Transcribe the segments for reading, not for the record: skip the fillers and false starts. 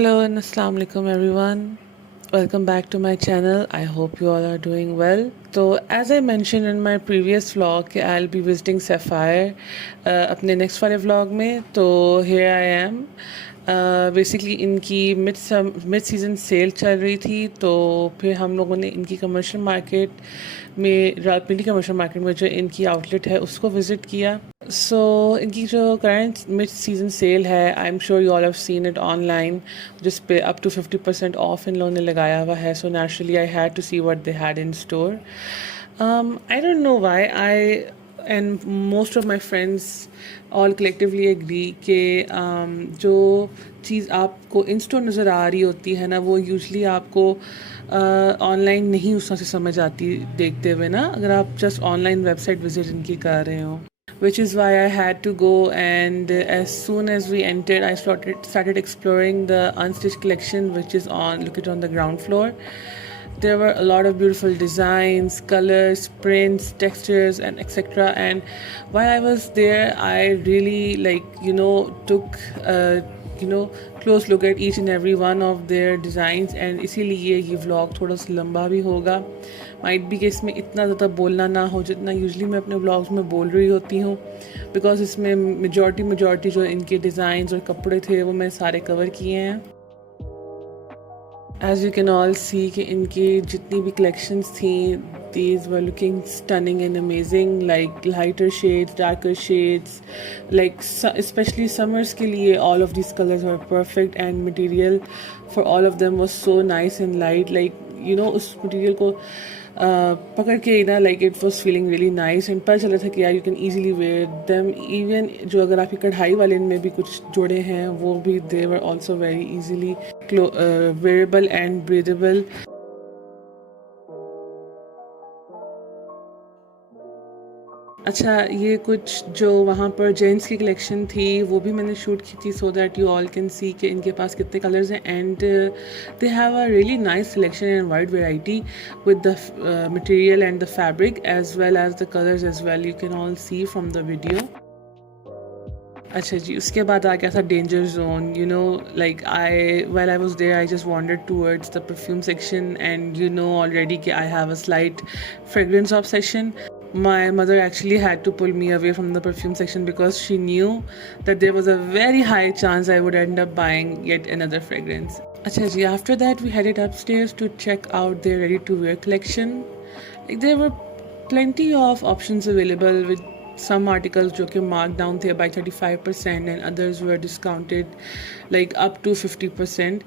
Hello and Assalamu alaikum everyone. Welcome back to my channel. I hope you all are doing well. So as I mentioned in my previous vlog I'll be visiting Sapphire अपने next वाले vlog में. तो here I am. Basically इनकी mid season cell चल रही थी, तो फिर हम लोगों ने इनकी कमर्शियल मार्केट में, रावलपिंडी कमर्शियल मार्केट में जो इनकी आउटलेट है उसको विज़िट किया. सो इनकी जो करंट मिड सीज़न सेल है, I am sure you all have seen it online, जिस पे अप टू 50% ऑफ इन लोगों ने लगाया हुआ है. So naturally I had to see what they had in store. I don't know why and most of my friends all collectively agree कि जो चीज़ आपको इन स्टोर नज़र आ रही होती है ना, वो यूजली आपको ऑनलाइन नहीं उस तरह से समझ आती देखते हुए ना, अगर आप जस्ट ऑनलाइन वेबसाइट विजिट इनकी कर रहे हो. Which is why I had to go, and as soon as we entered I started exploring the Unstitched collection, which is located on the ground floor. There were a lot of beautiful designs, colors, prints, textures, and etc. And while I was there I really took close look at each and every one of their designs. And इसीलिए ये vlog थोड़ा सा लंबा भी होगा. Might भी कि इसमें इतना ज़्यादा बोलना ना हो जितना यूजली मैं अपने व्लॉग्स में बोल रही होती हूँ, बिकॉज इसमें मेजॉरिटी जो इनके डिज़ाइंस और कपड़े थे वो मैंने सारे कवर किए हैं. एज यू कैन ऑल सी कि इनकी जितनी भी कलेक्शंस थी, these were looking stunning and amazing, like lighter shades, darker shades, like especially summers के लिए all of these colors were perfect, and material for all of them was so nice and light, like उस material को पकड़ के ना, like it was feeling really nice, and पता चला था कि यार you can easily wear them. even जो अगर आपकी कढ़ाई वाले इनमें भी कुछ जोड़े हैं वो भी they were also very easily wearable and breathable. अच्छा, ये कुछ जो वहाँ पर जेंट्स की कलेक्शन थी वो भी मैंने शूट की थी, so that you all can see कि इनके पास कितने कलर्स हैं. And they have a really nice selection and wide variety with the material and the fabric as well as the colours as well. You can all see from the video. अच्छा जी, उसके बाद आ गया था danger zone. Like while I was there I just wandered towards the perfume section, and already कि I have a slight fragrance obsession. My mother actually had to pull me away from the perfume section because she knew that there was a very high chance I would end up buying yet another fragrance. अच्छा जी, after that we headed upstairs to check out their ready to wear collection. Like, there were plenty of options available, with some articles जो कि marked down थे by 35% and others were discounted like up to 50%.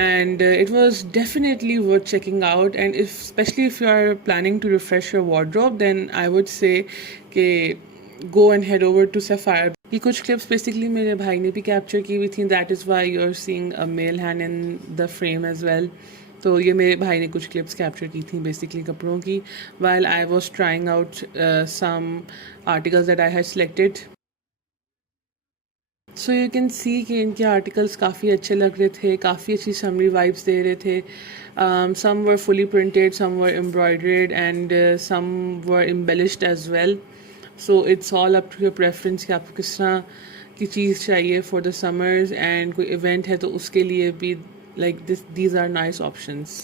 And it was definitely worth checking out. And especially if you are planning to refresh your wardrobe, then I would say कि go and head over to Sapphire. ये कुछ clips basically मेरे भाई ने भी capture की हुई थी. That is why you are seeing a male hand in the frame as well. तो ये मेरे भाई ने कुछ क्लिप्स कैप्चर की थी बेसिकली कपड़ों की, while I was trying out some articles that I had selected. So you can see कि इनके आर्टिकल्स काफ़ी अच्छे लग रहे थे, काफ़ी अच्छी समरी वाइब्स दे रहे थे. Some were fully printed, some were embroidered, and some were embellished as well. So it's all up to your preference कि आपको किस तरह की चीज़ चाहिए फॉर द समर्स. एंड कोई इवेंट है तो उसके लिए भी like these are nice options.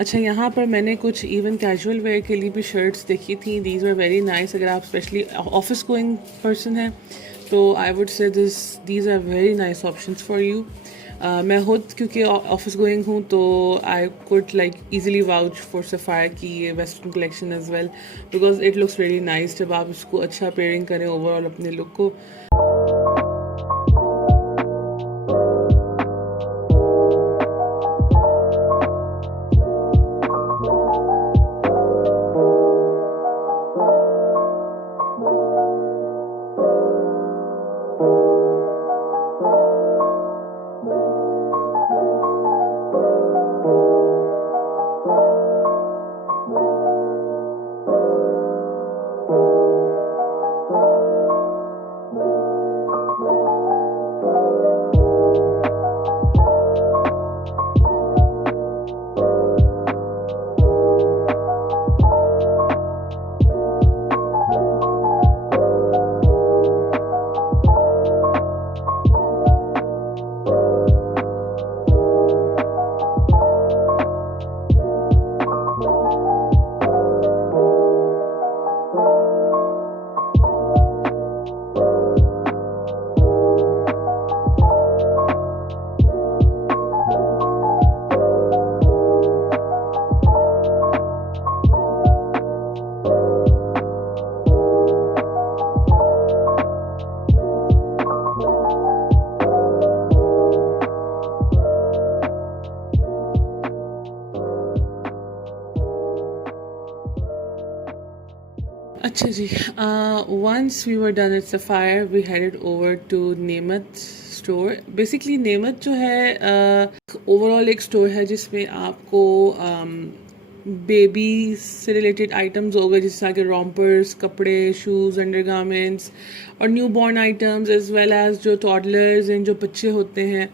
अच्छा, यहाँ पर मैंने कुछ इवन कैजुअल वेयर के लिए भी शर्ट्स देखी थी. These were very nice. अगर आप स्पेशली ऑफिस गोइंग पर्सन हैं तो I would say these are very nice options for you. मैं खुद क्योंकि ऑफिस गोइंग हूँ तो I could like easily vouch for Sapphire की ये western collection as well, because it looks very nice जब आप इसको अच्छा पेयरिंग करें ओवरऑल अपने लुक को. अच्छा जी, once we were done at Sapphire, we headed over to Nemat store. Basically नेमत जो है ओवरऑल एक स्टोर है जिसमें आपको बेबी से रिलेटेड आइटम्स हो गए, जिस तरह के रॉम्पर्स, कपड़े, शूज़, अंडरगारमेंट्स और new born items as well as जो टॉडलर्स एंड जो बच्चे होते हैं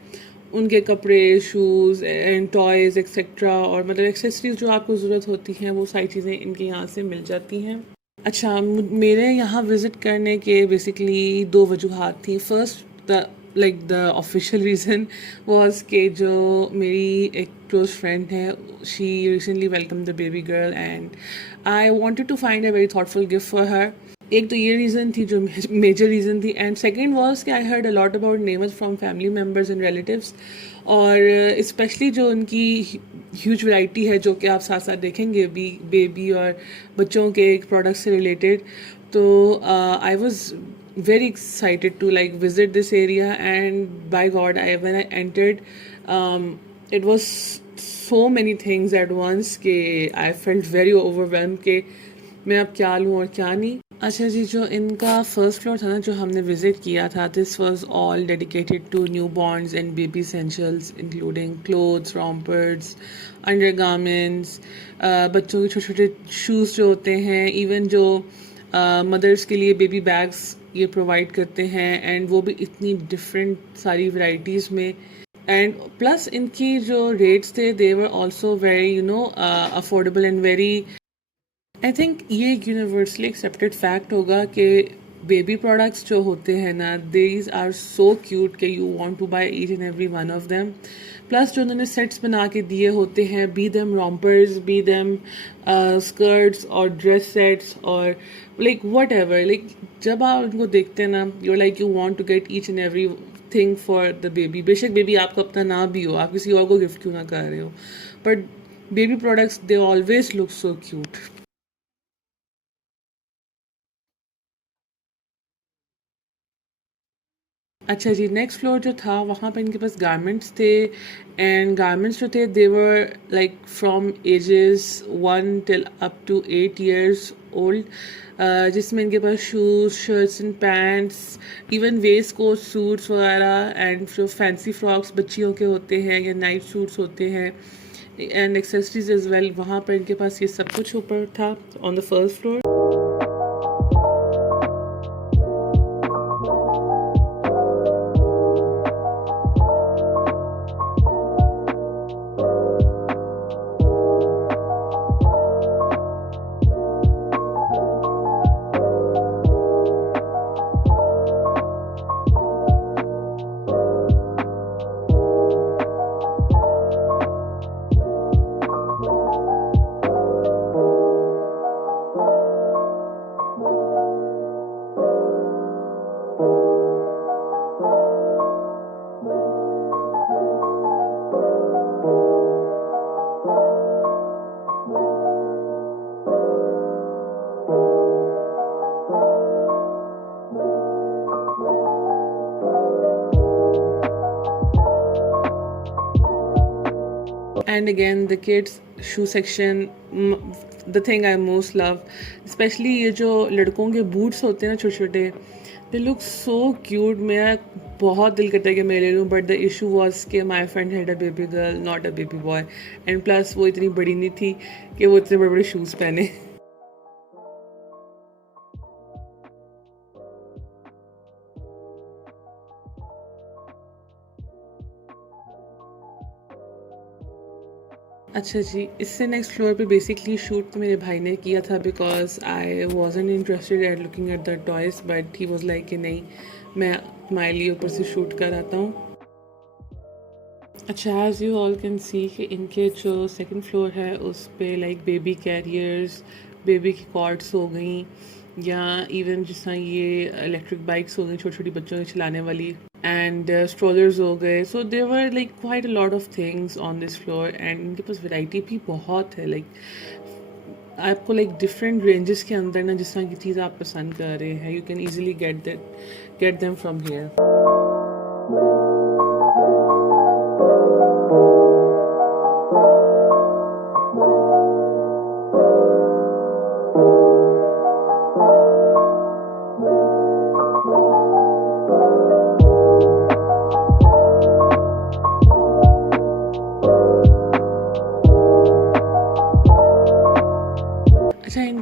उनके कपड़े, शूज़ एंड टॉयज़ एक्सेट्रा, और मतलब एक्सेसरीज जो आपको ज़रूरत होती हैं वो सारी चीज़ें इनके यहाँ से मिल जाती हैं। अच्छा, मेरे यहाँ विज़िट करने के बेसिकली दो वजूहात थी। First, the the official reason was कि जो मेरी एक क्लोज फ्रेंड है, she recently welcome the baby girl and I wanted to find a very thoughtful gift for her. एक तो ये रीज़न थी जो मेजर रीज़न थी, एंड सेकंड वाज कि I heard a lot about Nemat from family members and relatives, और specially जो उनकी ह्यूज वैरायटी है जो कि आप साथ साथ देखेंगे बेबी और बच्चों के प्रोडक्ट से रिलेटेड। तो I was very excited to like visit this area, and by god, when I entered, it was so many things at once कि I felt very overwhelmed कि मैं अब क्या लूँ और क्या नहीं। अच्छा जी, जो इनका फर्स्ट फ्लोर था ना जो हमने विज़िट किया था, this was all dedicated to new borns and baby essentials including clothes, rompers, undergarments, बच्चों के छोटे छोटे शूज़ जो होते हैं, इवन जो मदर्स के लिए बेबी बैग्स ये प्रोवाइड करते हैं, एंड वो भी इतनी डिफरेंट सारी वैरायटीज़ में। एंड प्लस इनकी जो रेट्स थे they were also very affordable and very, I think ये एक यूनिवर्सली एक्सेप्टेड फैक्ट होगा कि बेबी प्रोडक्ट्स जो होते हैं ना, दीज आर सो क्यूट कि you want to buy each and every one of them. Plus जो उन्होंने सेट्स बना के दिए होते हैं, be them rompers, be them skirts और ड्रेस सेट्स और लाइक वट एवर, लाइक जब आप उनको देखते हैं ना, you like you want to get each and everything for the baby. बेशक बेबी आपका अपना ना भी हो, आप किसी और को गिफ्ट क्यों ना कर रहे हो, but baby products they always look so cute. अच्छा जी, नेक्स्ट फ्लोर जो था वहाँ पे इनके पास गारमेंट्स थे, एंड गारमेंट्स जो थे they were like from ages 1 till up to 8 years old, जिसमें इनके पास shoes, shirts and pants, even waist coat suits वगैरह, एंड जो फैंसी फ्रॉक्स बच्चियों के होते हैं या नाइट सूट्स होते हैं, एंड एक्सेसरीज एज वेल, वहाँ पर इनके पास ये सब कुछ ऊपर था on the first floor. And again the kids shoe section, the thing I most love, especially ये जो लड़कों के boots होते हैं ना छोटे छोटे, they look so cute। मेरा बहुत दिल करता है कि मैं ले लूँ, but the issue was कि my friend had a baby girl, not a baby boy, and plus वो इतनी बड़ी नहीं थी कि वो इतने बड़े बड़े शूज़ पहने। अच्छा जी, इससे नेक्स्ट फ्लोर पे बेसिकली शूट तो मेरे भाई ने किया था, because I वॉजन interested at looking at the toys, but he was like कि नहीं, मैं तुम्हारे लिए ऊपर से शूट कर आता हूँ। अच्छा, as you all can see कि इनके जो सेकंड फ्लोर है उस पे लाइक बेबी कैरियर्स, बेबी की कॉर्ड्स हो गई, या इवन जिस तरह ये इलेक्ट्रिक बाइक्स हो गई छोटी छोटी बच्चों के चलाने वाली, एंड स्ट्रोलर्स हो गए। So there were like quite a lot of things on this floor, and इनके पास वैरायटी भी बहुत है। लाइक आपको लाइक डिफरेंट रेंजेस के अंदर ना जिस तरह की चीज़ आप पसंद कर रहे हैं, you can easily get them from here.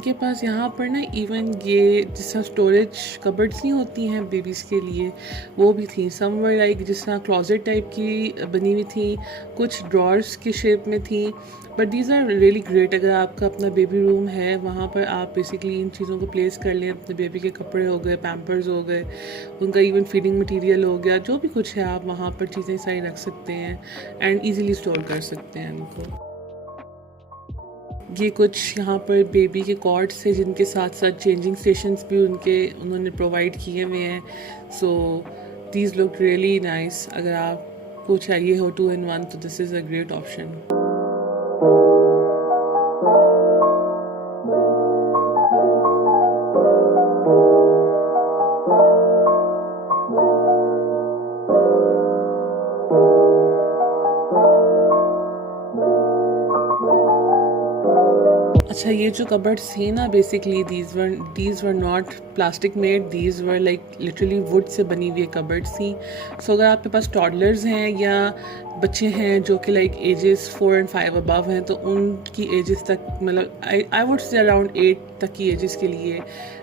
इनके पास यहाँ पर ना इवन ये जिस तरह स्टोरेज कबर्ड्स नहीं होती हैं बेबीज़ के लिए, वो भी थी। समवेयर लाइक जिस तरह क्लोजेट टाइप की बनी हुई थी, कुछ ड्रॉर्स की शेप में थी। But these are really great. अगर आपका अपना बेबी रूम है, वहाँ पर आप बेसिकली इन चीज़ों को प्लेस कर लें। अपने बेबी के कपड़े हो गए, पैम्पर्स हो गए, उनका इवन फीडिंग मटेरियल हो गया, जो भी कुछ है आप वहाँ पर चीज़ें सारी रख सकते हैं एंड ईज़िली स्टोर कर सकते हैं इनको। ये कुछ यहाँ पर बेबी के कॉर्ड्स थे जिनके साथ साथ चेंजिंग स्टेशंस भी उन्होंने प्रोवाइड किए हुए हैं। So these look really nice. अगर आपको चाहिए हो 2 in 1 तो this is a great option. अच्छा, ये जो कबर्ड्स थी ना, basically these were not plastic made, these were like literally would say बनी हुई कबर्ड्स थी। सो अगर आपके पास टॉडलर्स हैं या बच्चे हैं जो कि लाइक एजेस 4 and 5 अबव हैं, तो उनकी एजेस तक, मतलब आई वुड से अराउंड 8 तक की एजेस के लिए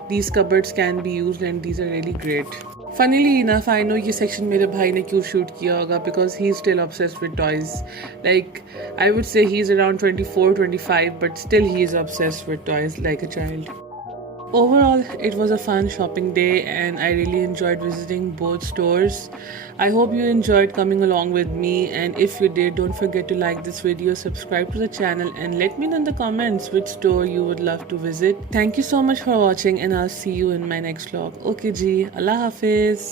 these cupboards can be used and these are really great. Funnily enough, I know ये सेक्शन मेरे भाई ने क्यों शूट किया होगा, because he is still obsessed with toys. Like I would say he is around 24-25, but still he is obsessed with toys like a child. Overall, it was a fun shopping day and I really enjoyed visiting both stores. I hope you enjoyed coming along with me, and if you did, don't forget to like this video, subscribe to the channel and let me know in the comments which store you would love to visit. Thank you so much for watching and I'll see you in my next vlog. Okay ji, Allah Hafiz.